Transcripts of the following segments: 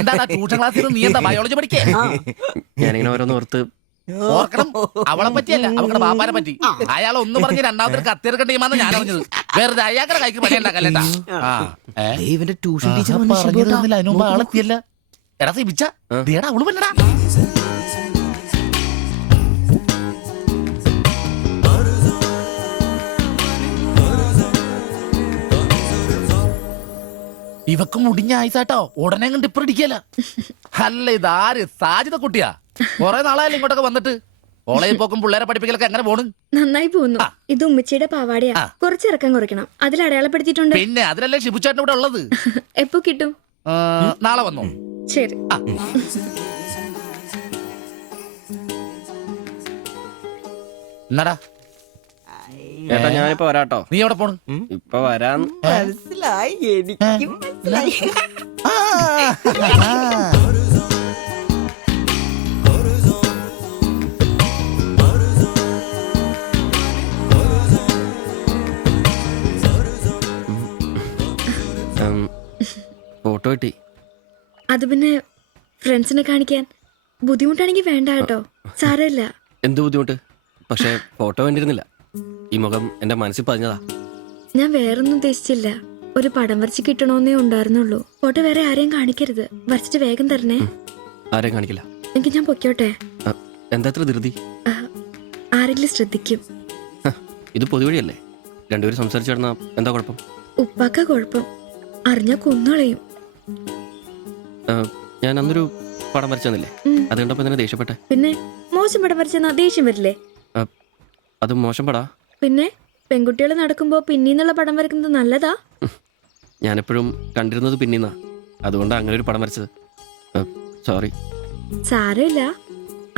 എന്താ ട്യൂഷൻ ക്ലാസ്സിൽ നീ എന്താ ബയോളജി പഠിക്കേ? ഞാനിങ്ങനെ ഓരോന്ന് ഓർത്ത് ഓർക്കണം, അവളെ പറ്റിയല്ല, അവളുടെ ബാപ്പാനെ പറ്റി. അയാൾ ഒന്ന് പറഞ്ഞ് രണ്ടാമത്തെ കത്തിയെടുക്കേണ്ട ടീമാന്ന് ഞാൻ അറിഞ്ഞത്. വെറുതെ അയാളുടെ കൈക്ക് പണി ഉണ്ടാക്കല്ലേട്ടാ. ഇവന്റെ ട്യൂഷൻ ടീച്ചർ അതിന് മുമ്പ് ആളെത്തിയല്ല. എടാ സിബിച്ച ദേടാ അവള് പറ്റടാ. ഇവക്ക് മുടിഞ്ഞ ആയിസാട്ടോ, ഉടനെ കണ്ട് ഇപ്പൊ ഇടിക്കല. അല്ല ഇതാര് സാജിത കുട്ടിയാ? കൊറേ നാളായാലും ഇങ്ങോട്ടൊക്കെ വന്നിട്ട്. കോളേജിൽ പോക്കും പിള്ളേരെ പഠിപ്പിക്കലൊക്കെ എങ്ങനെ പോണ്? നന്നായി പോകുന്നു. ഇത് ഉമ്മച്ചിയുടെ പാവാടയാ, കുറച്ചിറക്കം കുറയ്ക്കണം. അതിൽ അടയാളപ്പെടുത്തിയിട്ടുണ്ട്. പിന്നെ അതിലല്ലേ ഷിബുച്ചേട്ടൻ ഇവിടെ ഉള്ളത്. എപ്പോ കിട്ടും? നാളെ വന്നോ? ശരി. എന്നാടാ ഏട്ടാ ഞാനിപ്പോ വരാട്ടോ. നീ എവിടെ പോണ്? ഇപ്പൊ വരാൻ മനസ്സിലായി, എനിക്കും മനസ്സിലായി. ഫോട്ടോ കിട്ടി. അത് പിന്നെ ഫ്രണ്ട്സിനെ കാണിക്കാൻ ബുദ്ധിമുട്ടാണെങ്കിൽ വേണ്ട കേട്ടോ, സാരമില്ല. എന്ത് ബുദ്ധിമുട്ട്? പക്ഷെ ഫോട്ടോ വേണ്ടിയിരുന്നില്ല. ഈ മുഖം എന്റെ മനസ്സിൽ പതിഞ്ഞതാ. ഞാൻ വേറൊന്നും ഉദ്ദേശിച്ചില്ല. ഒരു പടം വരച്ച് കിട്ടണമെന്നേ ഉണ്ടായിരുന്നുള്ളൂ. ഫോട്ടോ വേറെ ആരെയും കാണിക്കരുത്. വരച്ചിട്ട് വേഗം തരണേ. ആരെയും കാണിക്കില്ല. എനിക്ക് ഞാൻ പൊക്കോട്ടെ. എന്താ ഇത്ര ധൃതി? ആരെങ്കിലും ശ്രദ്ധിക്കും. ഇത് പൊതുവഴിയല്ലേ, രണ്ടുപേരും സംസാരിച്ചു കിടന്നാ എന്താ കുഴപ്പം? ഉപ്പാക്ക കുഴപ്പം, അറിഞ്ഞാ കൊന്നുകളയും. ഞാൻ അന്നൊരു പടം വരച്ചു തന്നില്ലേ, അത് കണ്ടപ്പോ തന്നെ ദേഷ്യപ്പെട്ടെ. പിന്നെ മോശം പടം വരച്ചെന്നാ ദേഷ്യം വരില്ലേ? അത് മോശം പടാ. പിന്നെ പെൺകുട്ടികൾ നടക്കുമ്പോ പിന്നീന്നുള്ള പടം വരക്കുന്നത് നല്ലതാ. ഞാനെപ്പോഴും കണ്ടിരുന്നത് പിന്നീന്നാ, അതുകൊണ്ടാണ് അങ്ങനെ ഒരു പടം വരച്ചത്. സോറി. സാരമില്ല.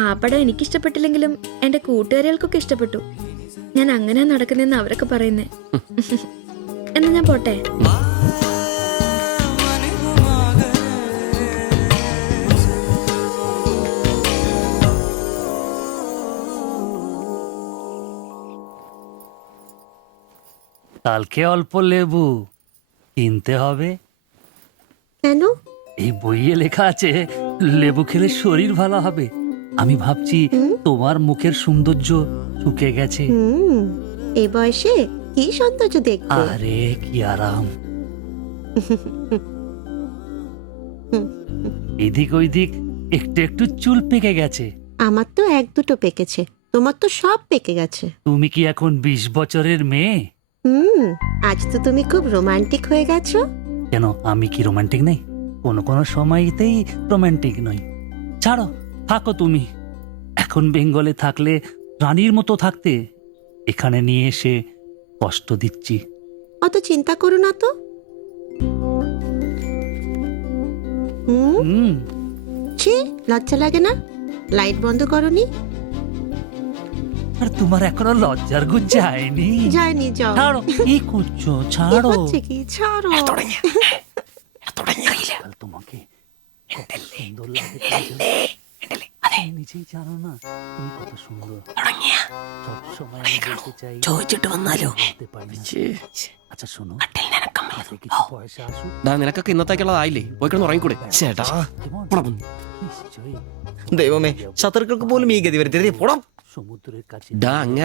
ആ പടം എനിക്കിഷ്ടപ്പെട്ടില്ലെങ്കിലും എന്റെ കൂട്ടുകാരികൾക്കൊക്കെ ഇഷ്ടപ്പെട്ടു. ഞാൻ അങ്ങനെ നടക്കുന്നെന്ന് അവരൊക്കെ പറയുന്നേ. എന്നാ ഞാൻ പോട്ടെ. কালকে অল্প লেবু কিনতে হবে। কেন? এই বইয়ে লেখা আছে লেবু খেলে শরীর ভালো হবে। আমি ভাবছি তোমার মুখের সৌন্দর্য শুকে গেছে। এই বয়সে কি সৌন্দর্য দেখবে? আরে কি আরাম। এদিক ওইদিক একটু একটু চুল পেকে গেছে। আমার তো এক দুটো পেকেছে, তোমার তো সব পেকে গেছে। তুমি কি এখন 20 বছরের মেয়ে? আজ তো তুমি খুব রোমান্টিক হয়ে গেছো। কেন, আমি কি রোমান্টিক নেই? কোনো কোনো সময়তেই রোমান্টিক নই। ছাড়ো, থাকো তুমি। এখন বেঙ্গলে থাকলে রানীর মতো থাকতে, এখানে নিয়ে এসে কষ্ট দিচ্ছি। অত চিন্তা করো না তো। ছি, লজ্জা লাগে না? লাইট বন্ধ করনি? আর তোমার এখনো লজ্জার গুণ যায়নি? যায়নি, যাও। ছাড়ো, কি করছো? ছাড়ো। হচ্ছে কি? ছাড়ো। তোমাকে সুন্দর লাগে, নিজেই জানো না তুমি কত সুন্দর। সবসময় আমি বলতে চাই, ചോദിച്ചിട്ട് വന്നാലോ? বলতে পারি না। আচ্ছা শোনো, কিছু পয়সা আসুক। നിനക്കൊക്കെ ഇന്നത്തേക്കുള്ളതായില്ലേ, പോയി കിടന്ന് ഉറങ്ങിക്കൂടെ? ചേട്ടാ, নিশ্চয়ই ദൈവമേ, ശത്രുക്കൾക്ക് പോലും ഈ ഗതി വരുത്തരുതേ. പോടാം. সমুদ্রের কাছে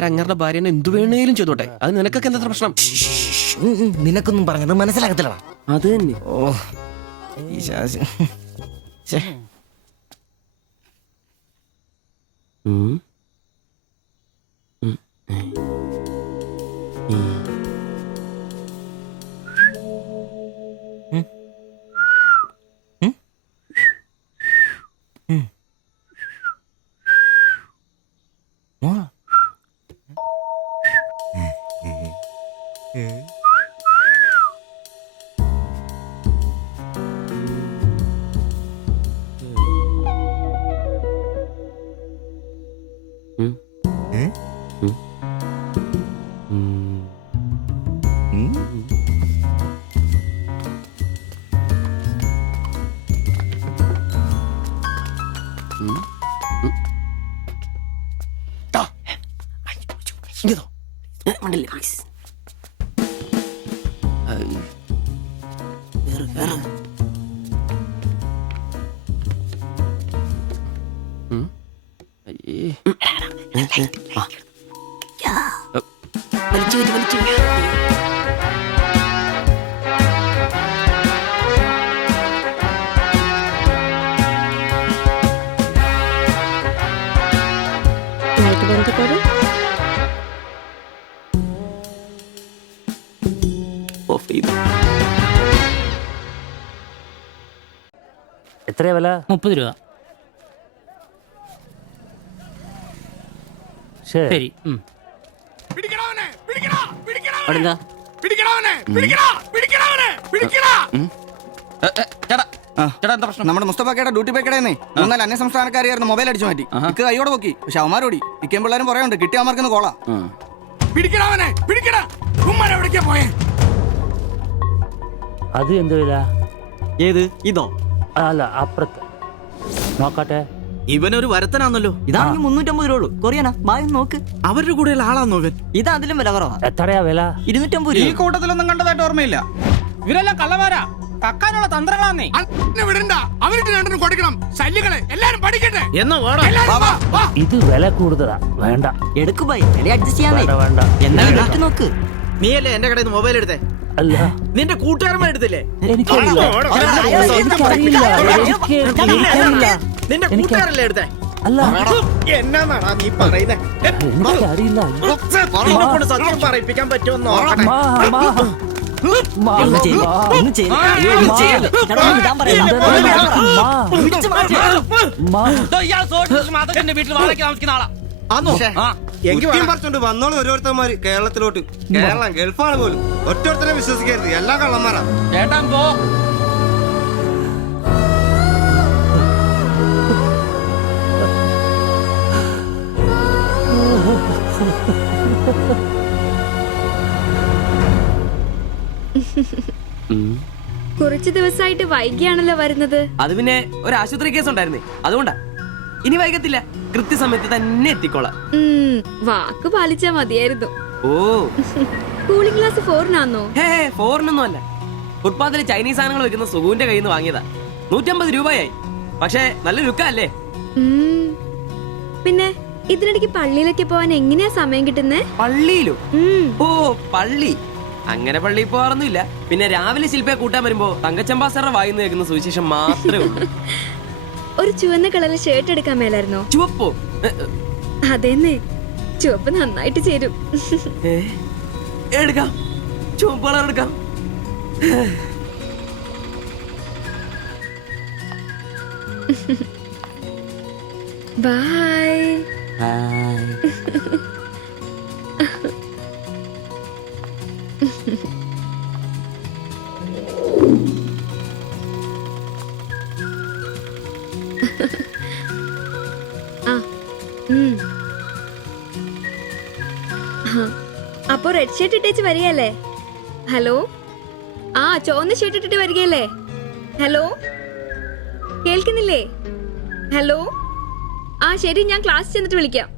അങ്ങേരുടെ ഭാര്യനെ എന്തു വേണേലും ചെയ്തോട്ടെ, അത് നിനക്കൊക്കെ എന്താ പ്രശ്നം? നിനക്കൊന്നും പറഞ്ഞത് മനസ്സിലാകത്തില്ലടാ. അത് തന്നെ. ഓ, ഈ ശാസി. ഛെ. മണ്ടല്ലേ, please. লাইট বন্ধ করো। ഓഫ് ചെയ്തു. എത്രയാ വില? 30 രൂപ. ശരി. അവിടെന്താ? ചേട്ടാ എന്താ പ്രശ്നം? നമ്മുടെ മുസ്തഫാക്കയുടെ ഡ്യൂട്ടി പേക്കടേന്നേ 3-4 അന്യ സംസ്ഥാനക്കാരിയായിരുന്നു മൊബൈൽ അടിച്ചു മാറ്റി. ഇക്ക് കൈയോടെ നോക്കി, പക്ഷെ അവന്മാരോടി ഇക്കേം പിള്ളേരും പറയാനുണ്ട് കിട്ടിയ അമ്മർക്കൊന്ന് കോളാ. അത് എന്ത് വില? ഏത് ഇതോ? അല്ല അപ്പുറത്ത് നോക്കട്ടെ. ഇവനൊരു വരത്തനാന്നല്ലോ. ഇതാണെങ്കിൽ 350 രൂപ ഉള്ളൂ. കൊറിയാനാ ബായ് നോക്ക്. അവരുടെ കൂടെയുള്ള ആളാന്നോ ഇവൻ? ഇത് അതിലും വില കുറവാ. എത്രയാ വില? 250 ഈ രൂപ. കൂട്ടത്തിലൊന്നും കണ്ടതായിട്ട് ഓർമ്മയില്ല. ഇവരെല്ലാം കള്ളമാരാ, കക്കാനുള്ള തന്ത്രങ്ങളാന്നേ. ഇത് വില കൂടുതലാ. വേണ്ട എടുക്കു ബായ്, വില അഡ്ജസ്റ്റ് ചെയ്യാന്നേ. വേണ്ട വേണ്ട. എന്താ നോക്ക് നോക്ക്. നീയല്ലേ എന്റെ കടയിൽ നിന്ന് മൊബൈൽ എടുത്തേ? അല്ല നിന്റെ കൂട്ടുകാരന്മാർ എടുത്തില്ലേ? എനിക്കറിയില്ല. നിന്റെ കൂട്ടുകാരല്ലേ എടുത്തേ? അല്ല എന്നാടാ നീ പറയുന്നേ? എനിക്കറിയില്ല. സത്യം പറയിപ്പിക്കാൻ പറ്റുമെന്നോ? മാ, മാ, മാ, ഒന്ന് ചെയ്യ്, മാ. ഒന്ന് ചെയ്യ്. ഒന്ന് ചെയ്യ്. ചേട്ടാ, ഒന്ന് വിടാൻ പറയണ്ട. മാ, പിടിച്ച് മാറ്റ്. മാ. വീട്ടിൽ വാടകയ്ക്ക് താമസിക്കുന്ന ആളാ. പറിച്ചോണ്ട് വന്നോളൂ ഓരോരുത്തന്മാര് കേരളത്തിലോട്ട്. കേരളം ഗൾഫാണ് പോലും. ഒറ്റൊരുത്തരെ വിശ്വസിക്കരുത്, എല്ലാ കള്ളന്മാരാ. ചേട്ടാ പോ. കുറച്ചു ദിവസമായിട്ട് വൈകിയാണല്ലോ വരുന്നത്. അത് പിന്നെ ഒരു ആശുപത്രി കേസ് ഉണ്ടായിരുന്നേ, അതുകൊണ്ടാ. ഇനി വൈകത്തില്ല, കൃത്യസമയത്ത് തന്നെ എത്തിക്കോളാം. വാക്ക് പാലിച്ചാ മതിയായിരുന്നു. ഓ കൂളിംഗ് ഗ്ലാസ് 4-നാന്നോ? ഹേ ഫോറിനൊന്നും അല്ല. ഫുട്പാത്തിൽ ചൈനീസ് സാധനങ്ങൾ വെക്കുന്ന സുഗുവിന്റെ കയ്യിൽ നിന്ന് വാങ്ങിയതാ. 150 രൂപയായി. പക്ഷെ നല്ല ലുക്കല്ലേ? പിന്നെ ഇതിനിടയ്ക്ക് പള്ളിയിലൊക്കെ പോവാൻ എങ്ങനെയാ സമയം കിട്ടുന്നേ? പള്ളിയിലോ? ഓ പള്ളി, അങ്ങനെ പള്ളിയിൽ പോകാറൊന്നുമില്ല. പിന്നെ രാവിലെ ശില്പയെ കൂട്ടാൻ വരുമ്പോ തങ്കച്ചമ്പാസറുടെ വായിന്ന് കേൾക്കുന്ന സുവിശേഷം മാത്രമേ ഉള്ളൂ. ഒരു ചുവന്ന കളറിൽ ഷർട്ട് എടുക്കാൻ മേലായിരുന്നോ? ചുവപ്പോ? അതെന്നെ, ചുവപ്പ് നന്നായിട്ട് ചേരും. എടുക്കാം, ചുവപ്പ് കളർ എടുക്കാം. ബൈ. അപ്പൊ റെഡ് ഷർട്ട് ഇട്ടേച്ച് വരികയല്ലേ? ഹലോ, ആ ചുവന്ന ഷർട്ട് ഇട്ടിട്ട് വരികയല്ലേ? ഹലോ, കേൾക്കുന്നില്ലേ? ഹലോ, ആ ശരി, ഞാൻ ക്ലാസ് ചെന്നിട്ട് വിളിക്കാം.